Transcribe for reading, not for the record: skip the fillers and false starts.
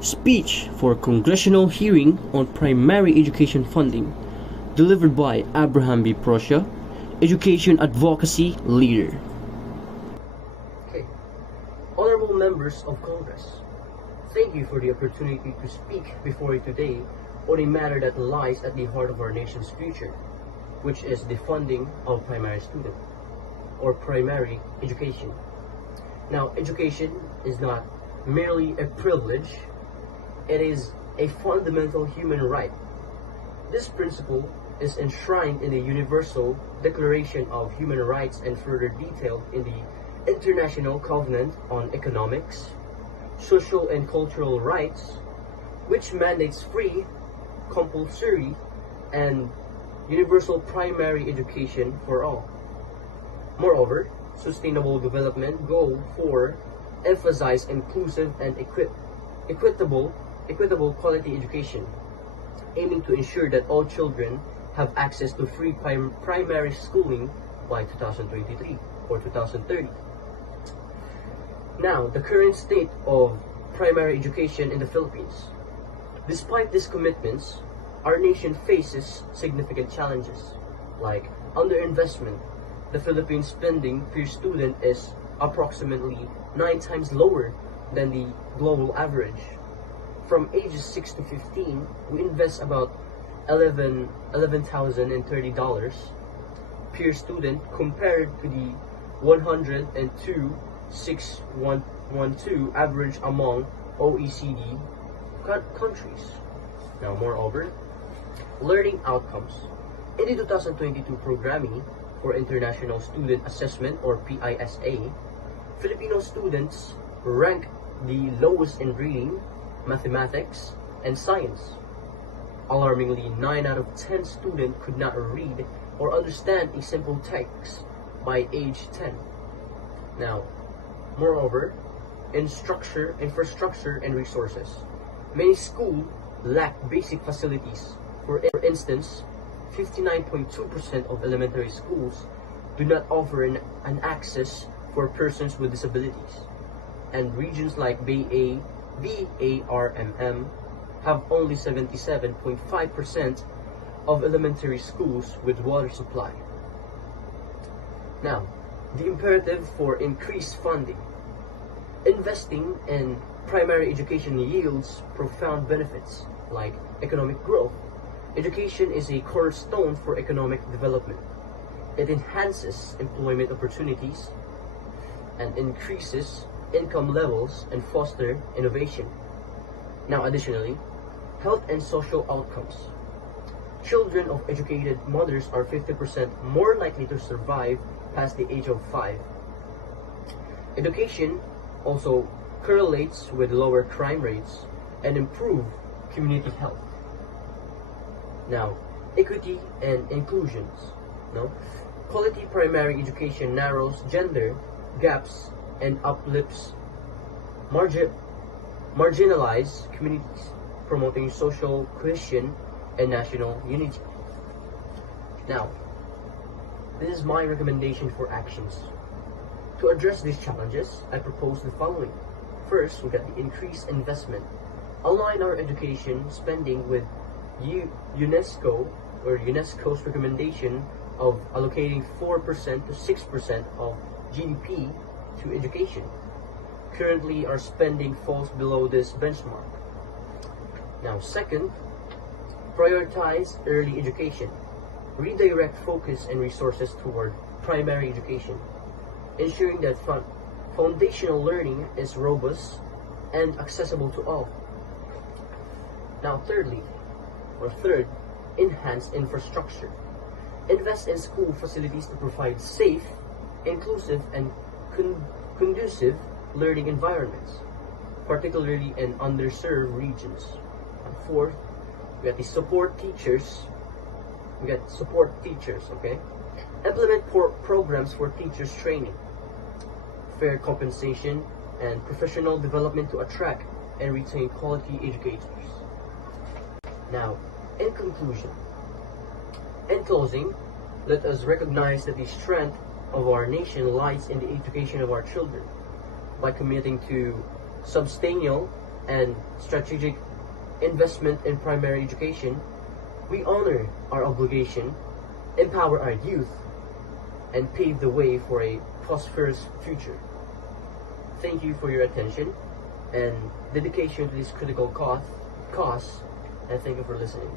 Speech for Congressional Hearing on Primary Education Funding, delivered by Abraham B. Proscia, Education Advocacy Leader. Okay. Honorable Members of Congress, thank you for the opportunity to speak before you today on a matter that lies at the heart of our nation's future, which is the funding of primary student or primary education. Now, education is not merely a privilege, it is a fundamental human right. This principle is enshrined in the Universal Declaration of Human Rights and further detailed in the International Covenant on Economics, Social and Cultural Rights, which mandates free, compulsory, and universal primary education for all. Moreover, Sustainable Development Goal 4 emphasize inclusive and equitable quality education, aiming to ensure that all children have access to free primary schooling by 2023 or 2030. Now, the current state of primary education in the Philippines. Despite these commitments, our nation faces significant challenges, like underinvestment. The Philippine spending per student is approximately 9 times lower than the global average. From ages 6 to 15, we invest about $11,030 per student compared to the 102,612 average among OECD countries. Now, moreover, learning outcomes. In the 2022 Programming for International Student Assessment or PISA, Filipino students rank the lowest in reading, mathematics, and science. Alarmingly, 9 out of 10 students could not read or understand a simple text by age 10. Now, moreover, infrastructure, and resources. Many schools lack basic facilities. For instance, 59.2% of elementary schools do not offer an access for persons with disabilities, and regions like BARMM have only 77.5% of elementary schools with water supply. Now, the imperative for increased funding. Investing in primary education yields profound benefits like economic growth. Education is a cornerstone for economic development. It enhances employment opportunities and increases income levels and foster innovation. Now, additionally, health and social outcomes. Children of educated mothers are 50% more likely to survive past the age of 5. Education also correlates with lower crime rates and improved community health. Now, equity and inclusions. Quality primary education narrows gender gaps and uplifts marginalized communities, promoting social cohesion and national unity. Now, this is my recommendation for actions. To address these challenges, I propose the following. First, we got the increased investment. Align our education spending with UNESCO's recommendation of allocating 4% to 6% of GDP to education. Currently, our spending falls below this benchmark. Now, second, prioritize early education. Redirect focus and resources toward primary education, ensuring that foundational learning is robust and accessible to all. Now, third, enhance infrastructure. Invest in school facilities to provide safe, inclusive, and conducive learning environments, particularly in underserved regions. And fourth, we got the support teachers. Okay? Implement programs for teachers training, fair compensation, and professional development to attract and retain quality educators. Now, in closing, let us recognize that the strength of our nation lies in the education of our children. By committing to substantial and strategic investment in primary education, we honor our obligation, empower our youth, and pave the way for a prosperous future. Thank you for your attention and dedication to this critical cause, and thank you for listening.